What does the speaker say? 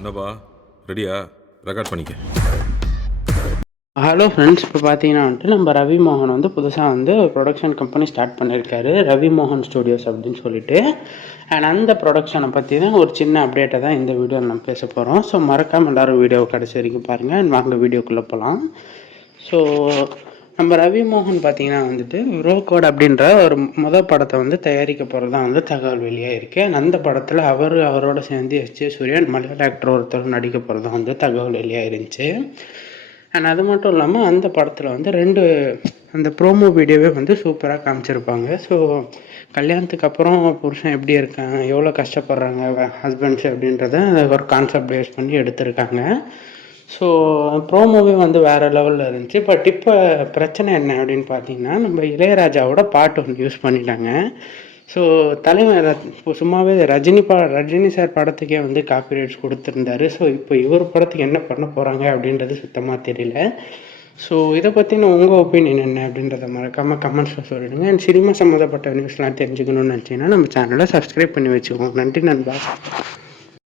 என்னப்பா ரெடியா? ரெக்கார்ட் பண்ணிக்க. ஹலோ ஃப்ரெண்ட்ஸ், இப்போ பார்த்தீங்கன்னா நம்ம ரவி மோகன் புதுசாக ஒரு ப்ரொடக்ஷன் கம்பெனி ஸ்டார்ட் பண்ணியிருக்காரு, ரவி மோகன் ஸ்டுடியோஸ் அப்படின்னு சொல்லிட்டு. அண்ட் அந்த ப்ரொடக்ஷனை பற்றி தான் ஒரு சின்ன அப்டேட்டை தான் இந்த வீடியோவில் நம்ம பேச போகிறோம். ஸோ மறக்காமல் எல்லோரும் வீடியோ கடைசி வரைக்கும் பாருங்கள். அண்ட் வாங்க வீடியோக்குள்ளே போகலாம். ஸோ நம்ம ரவி மோகன் பார்த்தீங்கன்னா ரோகோட் அப்படின்ற ஒரு படத்தை தயாரிக்க போகிறது தான் தகவல் வெளியாக இருக்குது. அண்ட் அந்த படத்தில் அவரோட சேர்ந்து எஸ்.ஜே. சூர்யா மலையாள ஆக்டர் ஒருத்தர் நடிக்க போகிறது தான் தகவல் வெளியாக இருந்துச்சு. அண்ட் அது மட்டும் இல்லாமல் அந்த படத்தில் 2 அந்த ப்ரோமோ வீடியோவே சூப்பராக காமிச்சிருப்பாங்க. ஸோ கல்யாணத்துக்கு அப்புறம் புருஷன் எப்படி இருக்காங்க, எவ்வளோ கஷ்டப்படுறாங்க ஹஸ்பண்ட்ஸ் அப்படின்றத ஒரு கான்செப்ட் பேஸ் பண்ணி எடுத்திருக்காங்க. ஸோ ப்ரோமோவே வேறு லெவலில் இருந்துச்சு. பட் இப்போ பிரச்சனை என்ன அப்படின்னு பார்த்தீங்கன்னா, நம்ம இளையராஜாவோட பாட்டு யூஸ் பண்ணிட்டாங்க. ஸோ தலைவர் இப்போ சும்மாவே ரஜினி சார் படத்துக்கே காப்பிரைட்ஸ் கொடுத்துருந்தாரு. ஸோ இப்போ இவர் படத்துக்கு என்ன பண்ண போகிறாங்க அப்படின்றது சுத்தமாக தெரியல. ஸோ இதை பற்றின உங்கள் ஒப்பீனியன் என்ன அப்படின்றத மறக்காமல் கமெண்ட்ஸில் சொல்லிவிடுங்க. அண்ட் சினிமா சம்மந்தப்பட்ட நியூஸ்லாம் தெரிஞ்சுக்கணும்னு நினச்சிங்கன்னா நம்ம சேனலை சப்ஸ்கிரைப் பண்ணி வச்சுக்கோங்க. நன்றி நண்பா.